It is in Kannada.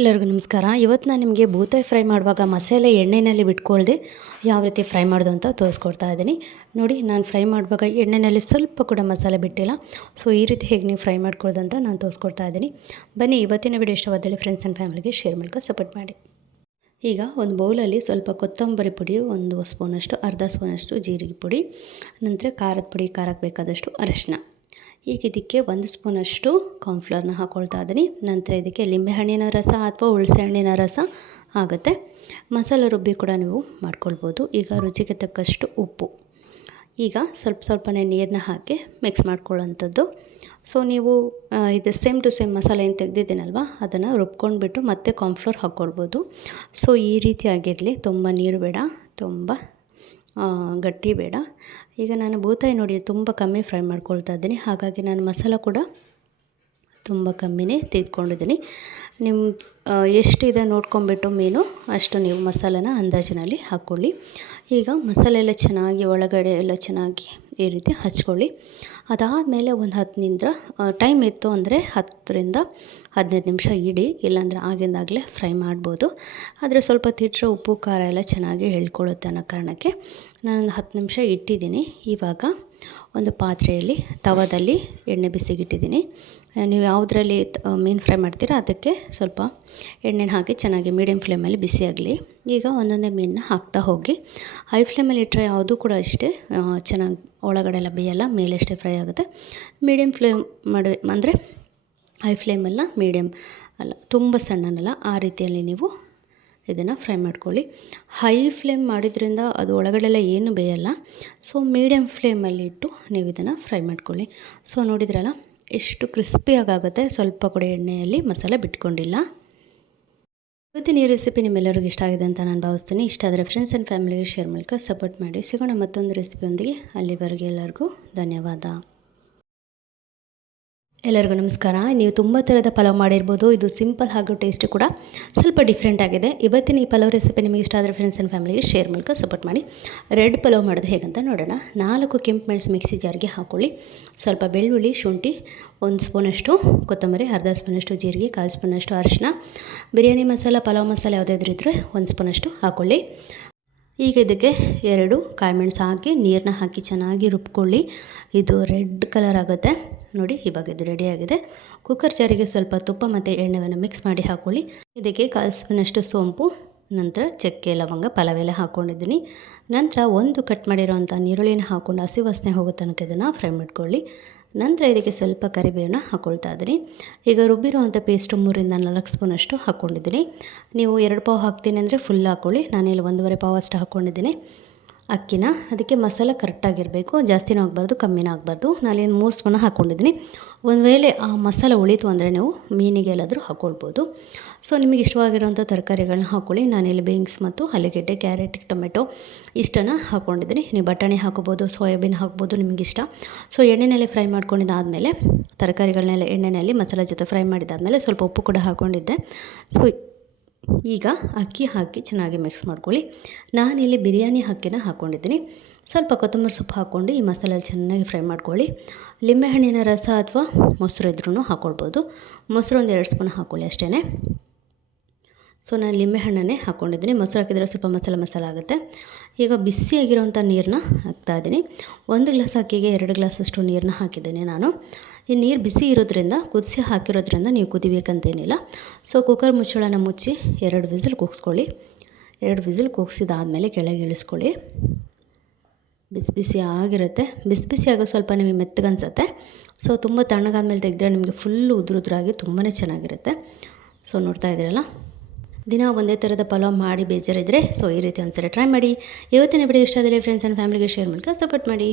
ಎಲ್ಲರಿಗೂ ನಮಸ್ಕಾರ. ಇವತ್ತು ನಾನು ನಿಮಗೆ ಬೂತಾಯಿ ಫ್ರೈ ಮಾಡುವಾಗ ಮಸಾಲೆ ಎಣ್ಣೆಯಲ್ಲಿ ಬಿಟ್ಕೊಳ್ದೆ ಯಾವ ರೀತಿ ಫ್ರೈ ಮಾಡೋದು ಅಂತ ತೋರಿಸ್ಕೊಡ್ತಾ ಇದ್ದೀನಿ. ನೋಡಿ, ನಾನು ಫ್ರೈ ಮಾಡುವಾಗ ಎಣ್ಣೆಯಲ್ಲಿ ಸ್ವಲ್ಪ ಕೂಡ ಮಸಾಲೆ ಬಿಟ್ಟಿಲ್ಲ. ಸೊ ಈ ರೀತಿ ಹೇಗೆ ನೀವು ಫ್ರೈ ಮಾಡ್ಕೊಳ್ಳೋದು ಅಂತ ನಾನು ತೋರಿಸ್ಕೊಡ್ತಾ ಇದ್ದೀನಿ. ಬನ್ನಿ, ಇವತ್ತಿನ ವಿಡಿಯೋ ಇಷ್ಟವಾದಲ್ಲಿ ಫ್ರೆಂಡ್ಸ್ ಆ್ಯಂಡ್ ಫ್ಯಾಮಿಲಿಗೆ ಶೇರ್ ಮಾಡ್ಕೊ ಸಪೋರ್ಟ್ ಮಾಡಿ. ಈಗ ಒಂದು ಬೌಲಲ್ಲಿ ಸ್ವಲ್ಪ ಕೊತ್ತಂಬರಿ ಪುಡಿ, ಒಂದು ಸ್ಪೂನಷ್ಟು ಅರ್ಧ ಸ್ಪೂನಷ್ಟು ಜೀರಿಗೆ ಪುಡಿ, ನಂತರ ಖಾರದ ಪುಡಿ, ಖಾರಕ್ಕೆ ಬೇಕಾದಷ್ಟು ಅರಶಿನ. ಈಗ ಇದಕ್ಕೆ ಒಂದು ಸ್ಪೂನಷ್ಟು ಕಾರ್ನ್ಫ್ಲೋರ್ನ ಹಾಕ್ಕೊಳ್ತಾ ಇದ್ದೀನಿ. ನಂತರ ಇದಕ್ಕೆ ಲಿಂಬೆಹಣ್ಣಿನ ರಸ ಅಥವಾ ಹುಳಸೆ ಹಣ್ಣಿನ ರಸ ಆಗುತ್ತೆ. ಮಸಾಲೆ ರುಬ್ಬಿ ಕೂಡ ನೀವು ಮಾಡ್ಕೊಳ್ಬೋದು. ಈಗ ರುಚಿಗೆ ತಕ್ಕಷ್ಟು ಉಪ್ಪು. ಈಗ ಸ್ವಲ್ಪ ಸ್ವಲ್ಪನೇ ನೀರನ್ನ ಹಾಕಿ ಮಿಕ್ಸ್ ಮಾಡ್ಕೊಳ್ಳೋಂಥದ್ದು ಸೊ ನೀವು ಇದು ಸೇಮ್ ಟು ಸೇಮ್ ಮಸಾಲೆ ಏನು ತೆಗೆದಿದ್ದೀನಲ್ವ, ಅದನ್ನು ರುಬ್ಕೊಂಡ್ಬಿಟ್ಟು ಮತ್ತೆ ಕಾರ್ನ್ಫ್ಲೋರ್ ಹಾಕ್ಕೊಳ್ಬೋದು. ಸೊ ಈ ರೀತಿ ಆಗಿರಲಿ ತುಂಬ ನೀರು ಬೇಡ. ತುಂಬ ಗಟ್ಟಿ ಬೇಡ. ಈಗ ನಾನು ಬೂತಾಯಿ ನೋಡಿ ತುಂಬ ಕಮ್ಮಿ ಫ್ರೈ ಮಾಡ್ಕೊಳ್ತಾ ಇದ್ದೀನಿ. ಹಾಗಾಗಿ ನಾನು ಮಸಾಲ ಕೂಡ ತುಂಬ ಕಮ್ಮಿನೇ ತೆಗೆದುಕೊಂಡಿದ್ದೀನಿ. ನಿಮ್ಮ ಎಷ್ಟಿದೆ ನೋಡ್ಕೊಂಬಿಟ್ಟು ಮೀನು, ಅಷ್ಟು ನೀವು ಮಸಾಲೆನ ಅಂದಾಜಿನಲ್ಲಿ ಹಾಕ್ಕೊಳ್ಳಿ. ಈಗ ಮಸಾಲೆ ಎಲ್ಲ ಚೆನ್ನಾಗಿ, ಒಳಗಡೆ ಎಲ್ಲ ಚೆನ್ನಾಗಿ ಈ ರೀತಿ ಹಚ್ಕೊಳ್ಳಿ. ಅದಾದಮೇಲೆ ಒಂದು ಹತ್ತಿನಿಂದ ಟೈಮ್ ಇತ್ತು ಅಂದರೆ ಹತ್ತರಿಂದ ಹದಿನೈದು ನಿಮಿಷ ಇಡಿ. ಇಲ್ಲಾಂದರೆ ಆಗಿಂದಾಗಲೇ ಫ್ರೈ ಮಾಡ್ಬೋದು. ಆದರೆ ಸ್ವಲ್ಪ ತಿಟ್ಟರೆ ಉಪ್ಪು, ಖಾರ ಎಲ್ಲ ಚೆನ್ನಾಗಿ ಹೇಳ್ಕೊಳ್ಳುತ್ತೆ ಅನ್ನೋ ಕಾರಣಕ್ಕೆ ನಾನು ಹತ್ತು ನಿಮಿಷ ಇಟ್ಟಿದ್ದೀನಿ. ಇವಾಗ ಒಂದು ಪಾತ್ರೆಯಲ್ಲಿ ತವದಲ್ಲಿ ಎಣ್ಣೆ ಬಿಸಿಗಿಟ್ಟಿದ್ದೀನಿ. ನೀವು ಯಾವುದರಲ್ಲಿ ಮೀನು ಫ್ರೈ ಮಾಡ್ತೀರಾ ಅದಕ್ಕೆ ಸ್ವಲ್ಪ ಎಣ್ಣೆನ ಹಾಕಿ ಚೆನ್ನಾಗಿ ಮೀಡಿಯಮ್ ಫ್ಲೇಮಲ್ಲಿ ಬಿಸಿಯಾಗಲಿ ಈಗ ಒಂದೊಂದೇ ಮೀನನ್ನ ಹಾಕ್ತಾ ಹೋಗಿ. ಹೈ ಫ್ಲೇಮಲ್ಲಿ ಇಟ್ಟರೆ ಯಾವುದೂ ಕೂಡ ಅಷ್ಟೇ ಚೆನ್ನಾಗಿ ಒಳಗಡೆ ಎಲ್ಲ ಬೇಯಲ್ಲ ಮೇಲಷ್ಟೇ ಫ್ರೈ ಆಗುತ್ತೆ. ಮೀಡಿಯಮ್ ಫ್ಲೇಮ್ ಮಾಡಿ ಅಂದರೆ ಹೈ ಫ್ಲೇಮಲ್ಲ ಮೀಡಿಯಮ್ ಅಲ್ಲ, ತುಂಬ ಸಣ್ಣನಲ್ಲ, ಆ ರೀತಿಯಲ್ಲಿ ನೀವು ಇದನ್ನು ಫ್ರೈ ಮಾಡ್ಕೊಳ್ಳಿ. ಹೈ ಫ್ಲೇಮ್ ಮಾಡಿದ್ರಿಂದ ಅದು ಒಳಗಡೆಲ್ಲ ಏನು ಬೇಯಲ್ಲ ಸೊ ಮೀಡಿಯಮ್ ಫ್ಲೇಮಲ್ಲಿ ಇಟ್ಟು ನೀವು ಇದನ್ನು ಫ್ರೈ ಮಾಡ್ಕೊಳ್ಳಿ. ಸೊ ನೋಡಿದ್ರಲ್ಲ ಎಷ್ಟು ಕ್ರಿಸ್ಪಿಯಾಗುತ್ತೆ ಸ್ವಲ್ಪ ಕೂಡ ಎಣ್ಣೆಯಲ್ಲಿ ಮಸಾಲೆ ಬಿಟ್ಕೊಂಡಿಲ್ಲ. ಇವತ್ತಿನ ಈ ರೆಸಿಪಿ ನಿಮ್ಮೆಲ್ಲರಿಗೂ ಇಷ್ಟ ಆಗಿದೆ ಅಂತ ನಾನು ಭಾವಿಸ್ತೀನಿ. ಇಷ್ಟ ಆದರೆ ಫ್ರೆಂಡ್ಸ್ ಆ್ಯಂಡ್ ಫ್ಯಾಮಿಲಿಗೆ ಶೇರ್ ಮೂಲಕ ಸಪೋರ್ಟ್ ಮಾಡಿ. ಸಿಗೋಣ ಮತ್ತೊಂದು ರೆಸಿಪಿಯೊಂದಿಗೆ. ಅಲ್ಲಿವರೆಗೆ ಎಲ್ಲರಿಗೂ ಧನ್ಯವಾದ. ಎಲ್ಲರಿಗೂ ನಮಸ್ಕಾರ. ನೀವು ತುಂಬ ಥರದ ಪಲಾವ್ ಮಾಡಿರ್ಬೋದು. ಇದು ಸಿಂಪಲ್ ಹಾಗೂ ಟೇಸ್ಟ್ ಕೂಡ. ಸ್ವಲ್ಪ ಡಿಫ್ರೆಂಟ್ ಆಗಿದೆ. ಇವತ್ತಿನ ಈ ಪಲಾವ್ ರೆಸಿಪಿ ನಿಮಗೆ ಇಷ್ಟ ಆದರೆ ಫ್ರೆಂಡ್ಸ್ ಆ್ಯಂಡ್ ಫ್ಯಾಮಿಲಿಗೆ ಶೇರ್ ಮೂಲಕ ಸಪೋರ್ಟ್ ಮಾಡಿ. ರೆಡ್ ಪಲಾವ್ ಮಾಡೋದು ಹೇಗಂತ ನೋಡೋಣ. ನಾಲ್ಕು ಕೆಂಪು ಮೆಣಸು ಮಿಕ್ಸಿ ಜಾರ್ಗೆ ಹಾಕ್ಕೊಳ್ಳಿ ಸ್ವಲ್ಪ ಬೆಳ್ಳುಳ್ಳಿ, ಶುಂಠಿ, ಒಂದು ಸ್ಪೂನಷ್ಟು ಕೊತ್ತಂಬರಿ, ಅರ್ಧ ಸ್ಪೂನಷ್ಟು ಜೀರಿಗೆ, ಕಾಲು ಸ್ಪೂನಷ್ಟು ಅರಿಶಿನ ಬಿರಿಯಾನಿ ಮಸಾಲ, ಪಲಾವ್ ಮಸಾಲೆ ಯಾವುದಾದ್ರೂ ಇದ್ದರೆ ಒಂದು ಸ್ಪೂನಷ್ಟು ಹಾಕ್ಕೊಳ್ಳಿ ಈಗ ಇದಕ್ಕೆ ಎರಡು ಕಾಳುಮೆಣಸು ಹಾಕಿ ನೀರನ್ನ ಹಾಕಿ ಚೆನ್ನಾಗಿ ರುಬ್ಕೊಳ್ಳಿ. ಇದು ರೆಡ್ ಕಲರ್ ಆಗುತ್ತೆ. ನೋಡಿ, ಇವಾಗ ಇದು ರೆಡಿಯಾಗಿದೆ ಕುಕ್ಕರ್ ಜಾರಿಗೆ ಸ್ವಲ್ಪ ತುಪ್ಪ ಮತ್ತು ಎಣ್ಣೆಯನ್ನು ಮಿಕ್ಸ್ ಮಾಡಿ ಹಾಕ್ಕೊಳ್ಳಿ ಇದಕ್ಕೆ ಕಾಲು ಸ್ಪೂನಷ್ಟು ಸೋಂಪು, ನಂತರ ಚಕ್ಕೆ, ಲವಂಗ, ಪಲಾವೆಲ್ಲ ಹಾಕ್ಕೊಂಡಿದ್ದೀನಿ ನಂತರ ಒಂದು ಕಟ್ ಮಾಡಿರೋವಂಥ ನೀರುಳ್ಳಿನ ಹಾಕ್ಕೊಂಡು ಹಸಿ ವಾಸನೆ ಹೋಗೋ ತನಕ ಇದನ್ನು ಫ್ರೈ ಮಾಡ್ಕೊಳ್ಳಿ. ನಂತರ ಇದಕ್ಕೆ ಸ್ವಲ್ಪ ಕರಿಬೇವನ್ನ ಹಾಕ್ಕೊಳ್ತಾ ಇದ್ದೀನಿ. ಈಗ ರುಬ್ಬಿರುವಂಥ ಪೇಸ್ಟು ಮೂರಿಂದ ನಾಲ್ಕು ಸ್ಪೂನಷ್ಟು ಹಾಕ್ಕೊಂಡಿದ್ದೀನಿ ನೀವು ಎರಡು ಪಾವು ಹಾಕ್ತೀನಿ ಅಂದರೆ ಫುಲ್ ಹಾಕ್ಕೊಳ್ಳಿ ನಾನಿಲ್ಲಿ ಒಂದೂವರೆ ಪಾವು ಅಷ್ಟು ಹಾಕ್ಕೊಂಡಿದ್ದೀನಿ ಅಕ್ಕಿನ. ಅದಕ್ಕೆ ಮಸಾಲ ಕರೆಕ್ಟಾಗಿರಬೇಕು ಜಾಸ್ತಿನೂ ಆಗಬಾರ್ದು ಕಮ್ಮಿನೂ ಆಗಬಾರ್ದು ನಾನೇನು ಮೂರು ಸ್ಪೂನ ಹಾಕ್ಕೊಂಡಿದ್ದೀನಿ ಒಂದು ವೇಳೆ ಆ ಮಸಾಲೆ ಉಳಿತು ಅಂದರೆ ನೀವು ಮೀನಿಗೆ ಎಲ್ಲಾದರೂ ಹಾಕ್ಕೊಳ್ಬೋದು ಸೊ ನಿಮಗೆ ಇಷ್ಟವಾಗಿರೋಂಥ ತರಕಾರಿಗಳನ್ನ ಹಾಕ್ಕೊಳ್ಳಿ ನಾನಿಲ್ಲಿ ಬೀನ್ಸ್ ಮತ್ತು ಆಲೂಗೆಡ್ಡೆ ಕ್ಯಾರೆಟ್, ಟೊಮೆಟೊ ಇಷ್ಟನ್ನು ಹಾಕ್ಕೊಂಡಿದ್ದೀನಿ ನೀವು ಬಟಾಣಿ ಹಾಕೋಬೋದು, ಸೋಯಾಬೀನ್ ಹಾಕ್ಬೋದು ನಿಮಗಿಷ್ಟ ಸೊ ಎಣ್ಣೆಯಲ್ಲಿ ಫ್ರೈ ಮಾಡ್ಕೊಂಡಿದ್ದಾದಮೇಲೆ ತರಕಾರಿಗಳನ್ನೆಲ್ಲ ಎಣ್ಣೆಯಲ್ಲಿ ಮಸಾಲೆ ಜೊತೆ ಫ್ರೈ ಮಾಡಿದ್ದಾದಮೇಲೆ ಸ್ವಲ್ಪ ಉಪ್ಪು ಕೂಡ ಹಾಕ್ಕೊಂಡಿದ್ದೆ ಸೊ ಈಗ ಅಕ್ಕಿ ಹಾಕಿ ಚೆನ್ನಾಗಿ ಮಿಕ್ಸ್ ಮಾಡ್ಕೊಳ್ಳಿ. ನಾನಿಲ್ಲಿ ಬಿರಿಯಾನಿ ಅಕ್ಕಿನ ಹಾಕ್ಕೊಂಡಿದ್ದೀನಿ ಸ್ವಲ್ಪ ಕೊತ್ತಂಬರಿ ಸೊಪ್ಪು ಹಾಕ್ಕೊಂಡು ಈ ಮಸಾಲೆಯಲ್ಲಿ ಚೆನ್ನಾಗಿ ಫ್ರೈ ಮಾಡ್ಕೊಳ್ಳಿ. ಲಿಂಬೆಹಣ್ಣಿನ ರಸ ಅಥವಾ ಮೊಸರು ಇದ್ರೂ ಹಾಕ್ಕೊಳ್ಬೋದು ಮೊಸರು ಒಂದು ಎರಡು ಸ್ಪೂನ್ ಹಾಕ್ಕೊಳ್ಳಿ ಅಷ್ಟೇ ಸೊ ನಾನು ಲಿಂಬೆಹಣ್ಣನ್ನೇ ಹಾಕ್ಕೊಂಡಿದ್ದೀನಿ ಮೊಸರು ಹಾಕಿದರೆ ಸ್ವಲ್ಪ ಮಸಾಲೆ ಮಸಾಲೆ ಆಗುತ್ತೆ. ಈಗ ಬಿಸಿಯಾಗಿರೋಂಥ ನೀರನ್ನ ಹಾಕ್ತಾಯಿದ್ದೀನಿ ಒಂದು ಗ್ಲಾಸ್ ಅಕ್ಕಿಗೆ ಎರಡು ಗ್ಲಾಸಷ್ಟು ನೀರನ್ನ ಹಾಕಿದ್ದೀನಿ ನಾನು. ಈ ನೀರು ಬಿಸಿ ಇರೋದ್ರಿಂದ, ಕುದಿಸಿ ಹಾಕಿರೋದ್ರಿಂದ ನೀವು ಕುದಿಬೇಕಂತೇನಿಲ್ಲ. ಸೊ ಕುಕ್ಕರ್ ಮುಚ್ಚಳನ ಮುಚ್ಚಿ ಎರಡು ವಿಸಿಲ್ ಕೂಗಿಸ್ಕೊಳ್ಳಿ. ಎರಡು ವಿಸಿಲ್ ಕೂಗಿಸಿದಾದಮೇಲೆ ಕೆಳಗೆ ಇಳಿಸ್ಕೊಳ್ಳಿ. ಬಿಸಿ ಬಿಸಿ ಆಗಿರುತ್ತೆ. ಬಿಸಿ ಬಿಸಿ ಆಗೋ ಸ್ವಲ್ಪ ನಿಮಗೆ ಮೆತ್ತಗನ್ಸುತ್ತೆ. ಸೊ ತುಂಬ ತಣ್ಣಗಾದ್ಮೇಲೆ ತೆಗೆದ್ರೆ ನಿಮಗೆ ಫುಲ್ಲು ಉದುರುದ್ರಾಗಿ ತುಂಬಾ ಚೆನ್ನಾಗಿರುತ್ತೆ. ಸೊ ನೋಡ್ತಾ ಇದ್ದೀರಲ್ಲ? ದಿನ ಒಂದೇ ಥರದ ಪಲಾವ್ ಮಾಡಿ ಬೇಜಾರಿದ್ರೆ ಸೊ ಈ ರೀತಿ ಒಂದ್ಸಲ ಟ್ರೈ ಮಾಡಿ. ಇವತ್ತಿನ ವಿಡಿಯೋ ಇಷ್ಟ ಆದರೆ ಫ್ರೆಂಡ್ಸ್ ಆ್ಯಂಡ್ ಫ್ಯಾಮಿಲಿಗೆ ಶೇರ್ ಮೂಲಕ ಸಪೋರ್ಟ್ ಮಾಡಿ.